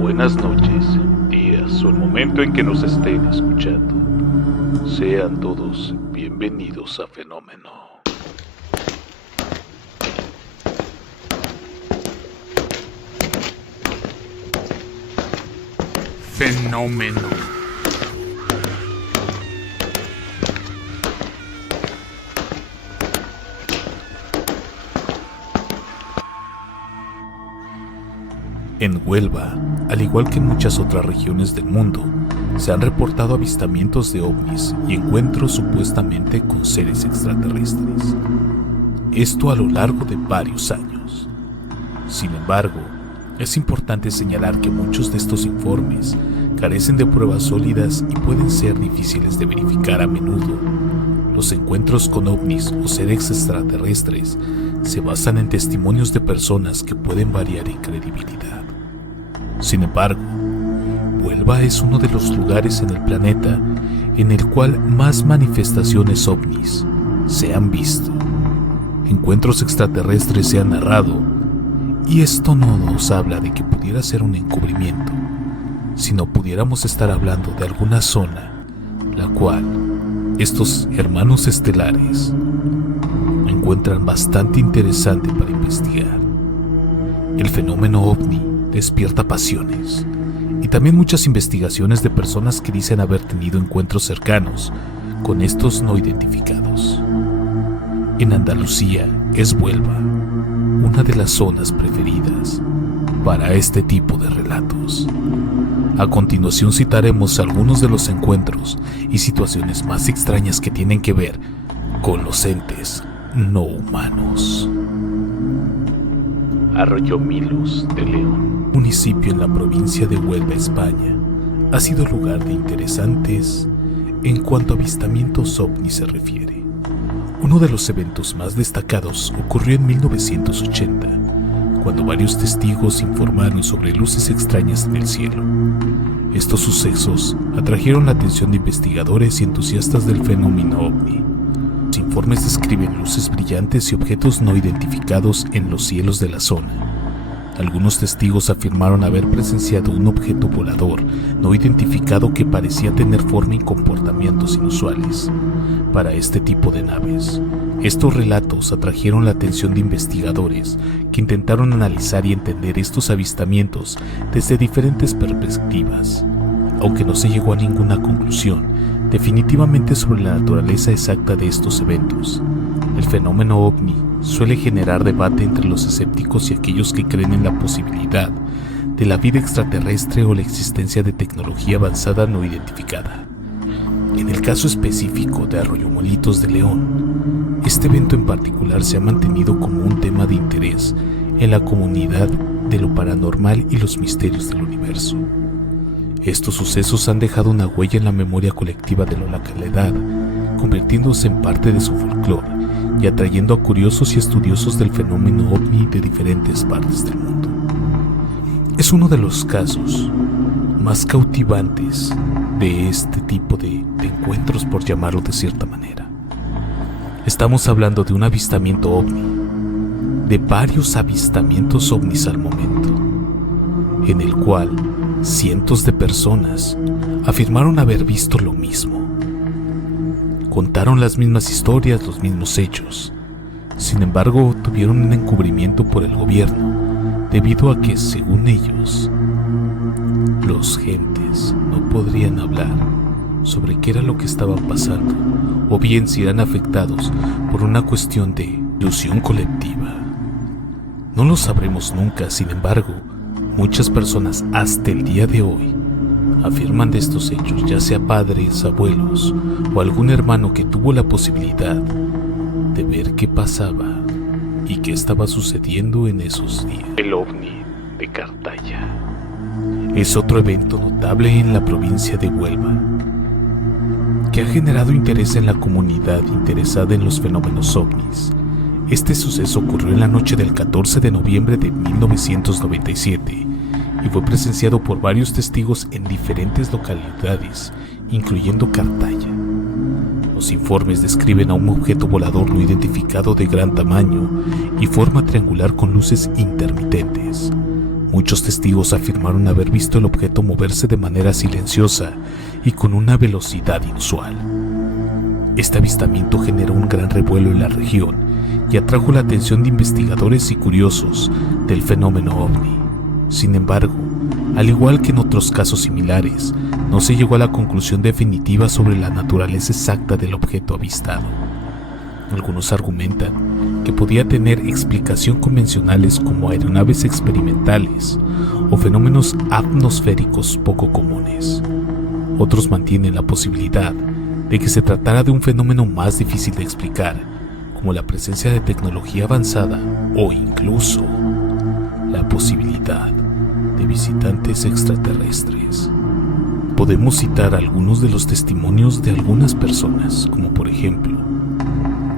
Buenas noches, días o el momento en que nos estén escuchando. Sean todos bienvenidos a Fenómeno. Fenómeno. En Huelva, al igual que en muchas otras regiones del mundo, se han reportado avistamientos de ovnis y encuentros supuestamente con seres extraterrestres. Esto a lo largo de varios años. Sin embargo, es importante señalar que muchos de estos informes carecen de pruebas sólidas y pueden ser difíciles de verificar a menudo. Los encuentros con ovnis o seres extraterrestres se basan en testimonios de personas que pueden variar en credibilidad. Sin embargo, Huelva es uno de los lugares en el planeta en el cual más manifestaciones ovnis se han visto. Encuentros extraterrestres se han narrado, y esto no nos habla de que pudiera ser un encubrimiento, sino pudiéramos estar hablando de alguna zona, la cual estos hermanos estelares encuentran bastante interesante para investigar. El fenómeno ovni despierta pasiones y también muchas investigaciones de personas que dicen haber tenido encuentros cercanos con estos no identificados. En Andalucía es Huelva una de las zonas preferidas para este tipo de relatos. A continuación citaremos algunos de los encuentros y situaciones más extrañas que tienen que ver con los entes no humanos. Arroyo Milos de León, municipio en la provincia de Huelva, España, ha sido lugar de interesantes en cuanto a avistamientos ovni se refiere. Uno de los eventos más destacados ocurrió en 1980, cuando varios testigos informaron sobre luces extrañas en el cielo. Estos sucesos atrajeron la atención de investigadores y entusiastas del fenómeno ovni. Los informes describen luces brillantes y objetos no identificados en los cielos de la zona. Algunos testigos afirmaron haber presenciado un objeto volador no identificado que parecía tener forma y comportamientos inusuales para este tipo de naves. Estos relatos atrajeron la atención de investigadores que intentaron analizar y entender estos avistamientos desde diferentes perspectivas. Aunque no se llegó a ninguna conclusión definitivamente sobre la naturaleza exacta de estos eventos, el fenómeno ovni suele generar debate entre los escépticos y aquellos que creen en la posibilidad de la vida extraterrestre o la existencia de tecnología avanzada no identificada. En el caso específico de Arroyo Molitos de León, este evento en particular se ha mantenido como un tema de interés en la comunidad de lo paranormal y los misterios del universo. Estos sucesos han dejado una huella en la memoria colectiva de la localidad, convirtiéndose en parte de su folclore y atrayendo a curiosos y estudiosos del fenómeno ovni de diferentes partes del mundo. Es uno de los casos más cautivantes de este tipo de encuentros, por llamarlo de cierta manera. Estamos hablando de un avistamiento ovni, de varios avistamientos ovnis al momento, en el cual cientos de personas afirmaron haber visto lo mismo. Contaron las mismas historias, los mismos hechos. Sin embargo, tuvieron un encubrimiento por el gobierno, debido a que, según ellos, los gentes no podrían hablar sobre qué era lo que estaba pasando, o bien si eran afectados por una cuestión de ilusión colectiva. No lo sabremos nunca. Sin embargo, muchas personas hasta el día de hoy afirman de estos hechos, ya sea padres, abuelos o algún hermano que tuvo la posibilidad de ver qué pasaba y qué estaba sucediendo en esos días. el ovni de Cartaya. Es otro evento notable en la provincia de Huelva, que ha generado interés en la comunidad interesada en los fenómenos ovnis. Este suceso ocurrió en la noche del 14 de noviembre de 1997 y fue presenciado por varios testigos en diferentes localidades, incluyendo Cartaya. Los informes describen a un objeto volador no identificado de gran tamaño y forma triangular con luces intermitentes. Muchos testigos afirmaron haber visto el objeto moverse de manera silenciosa y con una velocidad inusual. Este avistamiento generó un gran revuelo en la región y atrajo la atención de investigadores y curiosos del fenómeno ovni. Sin embargo, al igual que en otros casos similares, no se llegó a la conclusión definitiva sobre la naturaleza exacta del objeto avistado. Algunos argumentan que podía tener explicación convencionales como aeronaves experimentales o fenómenos atmosféricos poco comunes. Otros mantienen la posibilidad de que se tratara de un fenómeno más difícil de explicar, como la presencia de tecnología avanzada o incluso la posibilidad de visitantes extraterrestres. Podemos citar algunos de los testimonios de algunas personas, como por ejemplo: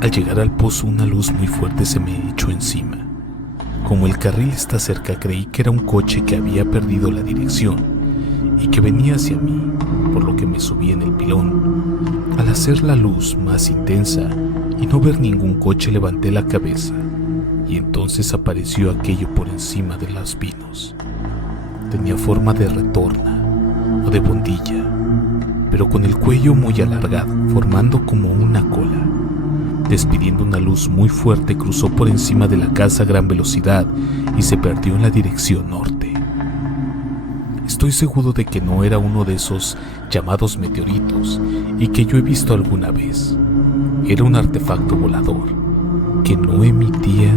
al llegar al pozo una luz muy fuerte se me echó encima. Como el carril está cerca, creí que era un coche que había perdido la dirección y que venía hacia mí, por lo que me subí en el pilón. Al hacer la luz más intensa y no ver ningún coche, levanté la cabeza y entonces apareció aquello por encima de los pinos. Tenía forma de retorna o de bombilla, pero con el cuello muy alargado, formando como una cola. Despidiendo una luz muy fuerte, cruzó por encima de la casa a gran velocidad y se perdió en la dirección norte. Estoy seguro de que no era uno de esos llamados meteoritos y que yo he visto alguna vez. Era un artefacto volador que no emitía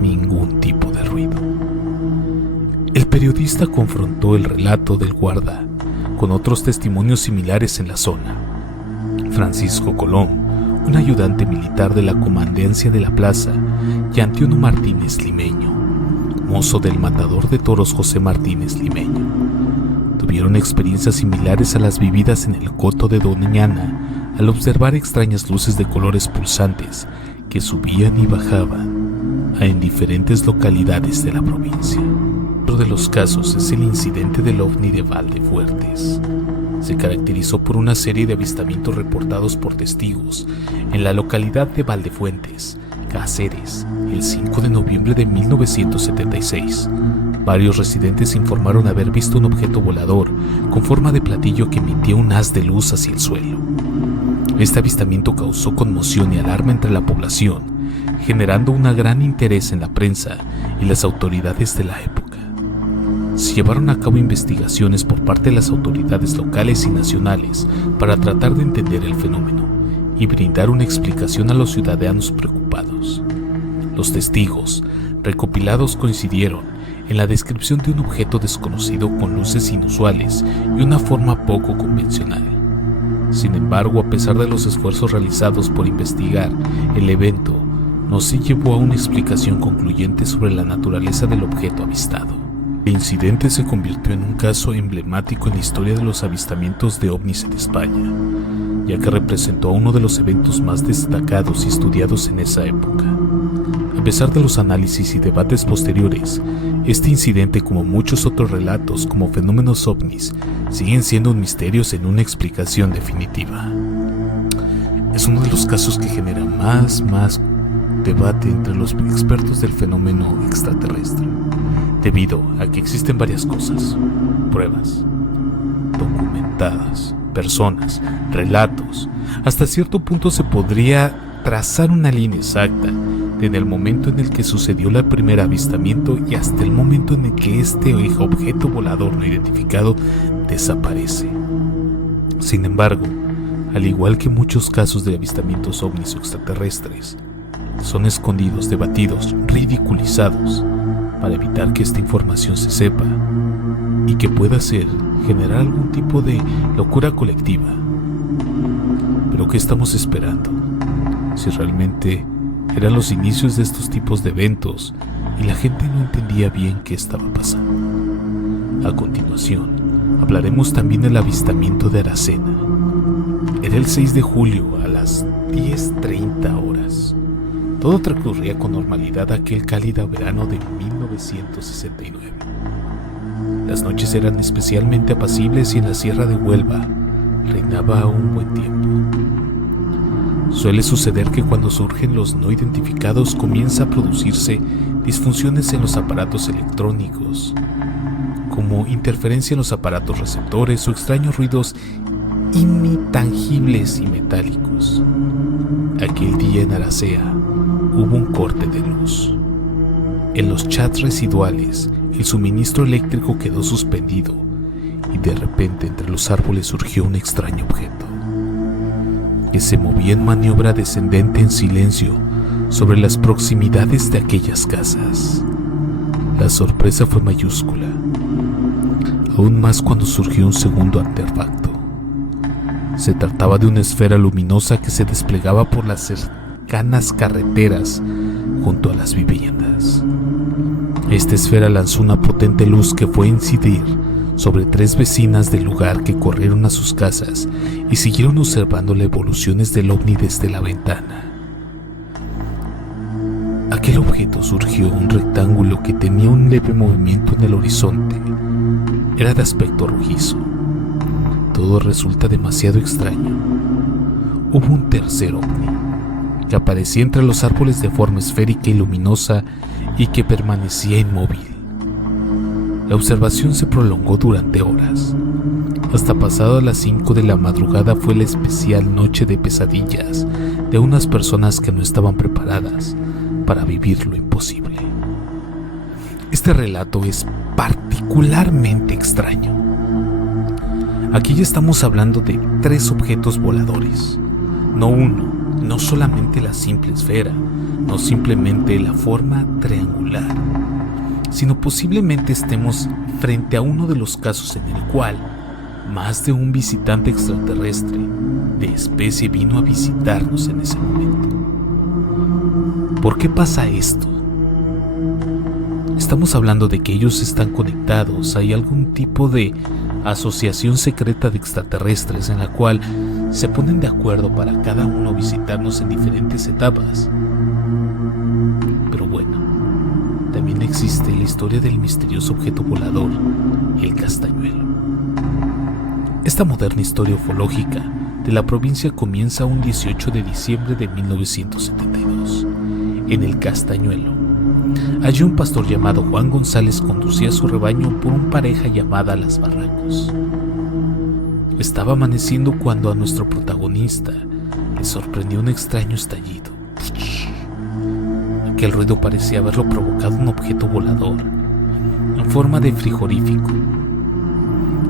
ningún tipo de ruido. El periodista confrontó el relato del guarda con otros testimonios similares en la zona. Francisco Colón, un ayudante militar de la comandancia de la plaza, y Antonio Martínez Limeño, mozo del matador de toros José Martínez Limeño, tuvieron experiencias similares a las vividas en el coto de Doñana al observar extrañas luces de colores pulsantes que subían y bajaban en diferentes localidades de la provincia. Otro de los casos es el incidente del ovni de Valdefuentes. Se caracterizó por una serie de avistamientos reportados por testigos en la localidad de Valdefuentes, Cáceres, el 5 de noviembre de 1976. Varios residentes informaron haber visto un objeto volador con forma de platillo que emitía un haz de luz hacia el suelo. Este avistamiento causó conmoción y alarma entre la población, generando un gran interés en la prensa y las autoridades de la época. Se llevaron a cabo investigaciones por parte de las autoridades locales y nacionales para tratar de entender el fenómeno y brindar una explicación a los ciudadanos preocupados. Los testigos recopilados coincidieron en la descripción de un objeto desconocido con luces inusuales y una forma poco convencional. Sin embargo, a pesar de los esfuerzos realizados por investigar el evento, no se llevó a una explicación concluyente sobre la naturaleza del objeto avistado. El incidente se convirtió en un caso emblemático en la historia de los avistamientos de ovnis en España, ya que representó a uno de los eventos más destacados y estudiados en esa época. A pesar de los análisis y debates posteriores, este incidente, como muchos otros relatos como fenómenos ovnis, siguen siendo un misterio sin una explicación definitiva. Es uno de los casos que genera más debate entre los expertos del fenómeno extraterrestre, debido a que existen varias cosas: pruebas documentadas, personas, relatos. Hasta cierto punto se podría trazar una línea exacta desde el momento en el que sucedió el primer avistamiento y hasta el momento en el que este objeto volador no identificado desaparece. Sin embargo, al igual que muchos casos de avistamientos ovnis o extraterrestres, son escondidos, debatidos, ridiculizados para evitar que esta información se sepa y que pueda generar algún tipo de locura colectiva. Pero ¿qué estamos esperando? Si realmente eran los inicios de estos tipos de eventos y la gente no entendía bien qué estaba pasando. A continuación, hablaremos también del avistamiento de Aracena. Era el 6 de julio a las 10:30 horas. Todo transcurría con normalidad aquel cálido verano de 1969. Las noches eran especialmente apacibles y en la Sierra de Huelva reinaba un buen tiempo. Suele suceder que cuando surgen los no identificados comienza a producirse disfunciones en los aparatos electrónicos, como interferencia en los aparatos receptores o extraños ruidos intangibles y metálicos. Aquel día en Aracea hubo un corte de luz. En los chats residuales, el suministro eléctrico quedó suspendido y de repente entre los árboles surgió un extraño objeto que se movía en maniobra descendente en silencio sobre las proximidades de aquellas casas. La sorpresa fue mayúscula, aún más cuando surgió un segundo artefacto. Se trataba de una esfera luminosa que se desplegaba por las cercanas carreteras junto a las viviendas. Esta esfera lanzó una potente luz que fue a incidir sobre 3 vecinas del lugar que corrieron a sus casas y siguieron observando las evoluciones del ovni desde la ventana. Aquel objeto surgió un rectángulo que tenía un leve movimiento en el horizonte. Era de aspecto rojizo. Todo resulta demasiado extraño. Hubo un tercer ovni que aparecía entre los árboles de forma esférica y luminosa y que permanecía inmóvil. La observación se prolongó durante horas. Hasta pasado las 5 de la madrugada fue la especial noche de pesadillas de unas personas que no estaban preparadas para vivir lo imposible. Este relato es particularmente extraño. Aquí ya estamos hablando de 3 objetos voladores, no uno, no solamente la simple esfera, no simplemente la forma triangular, sino posiblemente estemos frente a uno de los casos en el cual más de un visitante extraterrestre de especie vino a visitarnos en ese momento. ¿Por qué pasa esto? Estamos hablando de que ellos están conectados, hay algún tipo de asociación secreta de extraterrestres en la cual se ponen de acuerdo para cada uno visitarnos en diferentes etapas. Pero bueno, también existe la historia del misterioso objeto volador, el castañuelo. Esta moderna historia ufológica de la provincia comienza un 18 de diciembre de 1972. En el Castañuelo, allí un pastor llamado Juan González conducía su rebaño por una pareja llamada Las Barrancos. Estaba amaneciendo cuando a nuestro protagonista le sorprendió un extraño estallido. Aquel ruido parecía haberlo provocado un objeto volador en forma de frigorífico,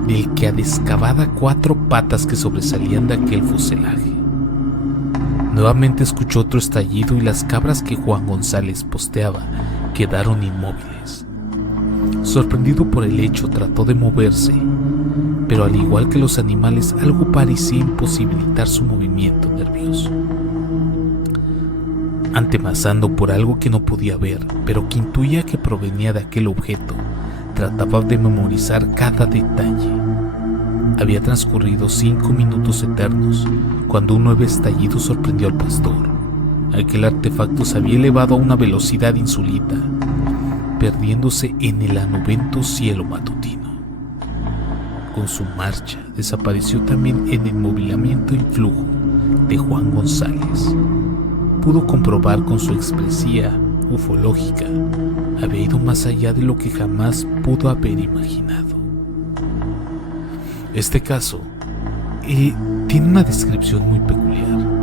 del que adescababa 4 patas que sobresalían de aquel fuselaje. Nuevamente escuchó otro estallido y las cabras que Juan González posteaba quedaron inmóviles. Sorprendido por el hecho, trató de moverse, pero al igual que los animales, algo parecía imposibilitar su movimiento nervioso. Antemazando por algo que no podía ver, pero que intuía que provenía de aquel objeto, trataba de memorizar cada detalle. Había transcurrido 5 minutos eternos cuando un nuevo estallido sorprendió al pastor. Aquel artefacto se había elevado a una velocidad insólita, perdiéndose en el anubento cielo matutino. Con su marcha desapareció también en el movilamiento y flujo de Juan González. Pudo comprobar con su expresía ufológica, había ido más allá de lo que jamás pudo haber imaginado. Este caso tiene una descripción muy peculiar.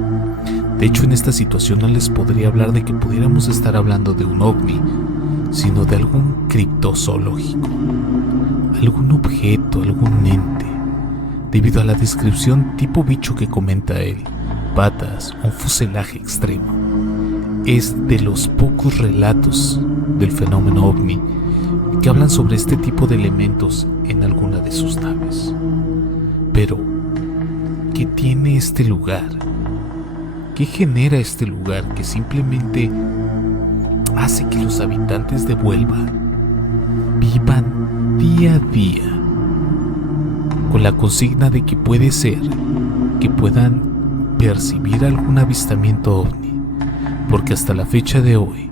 De hecho, en esta situación no les podría hablar de que pudiéramos estar hablando de un ovni, sino de algún criptozoológico, algún objeto, algún ente, debido a la descripción tipo bicho que comenta él, patas, un fuselaje extremo. Es de los pocos relatos del fenómeno ovni que hablan sobre este tipo de elementos en alguna de sus naves. Pero, ¿qué tiene este lugar? ¿Qué genera este lugar que simplemente hace que los habitantes de Huelva vivan día a día con la consigna de que puede ser que puedan percibir algún avistamiento ovni? Porque hasta la fecha de hoy,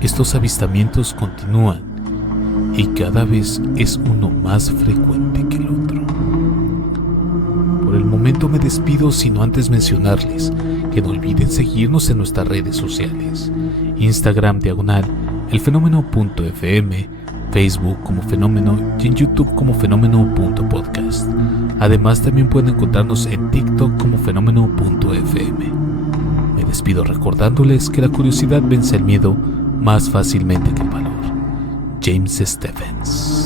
estos avistamientos continúan y cada vez es uno más frecuente que el otro. Por el momento me despido, sino antes mencionarles que no olviden seguirnos en nuestras redes sociales, Instagram /elfenómeno.fm, Facebook como Fenómeno y en YouTube como Fenómeno.podcast. Además también pueden encontrarnos en TikTok como Fenómeno.fm. Me despido recordándoles que la curiosidad vence el miedo más fácilmente que el valor. James Stephens.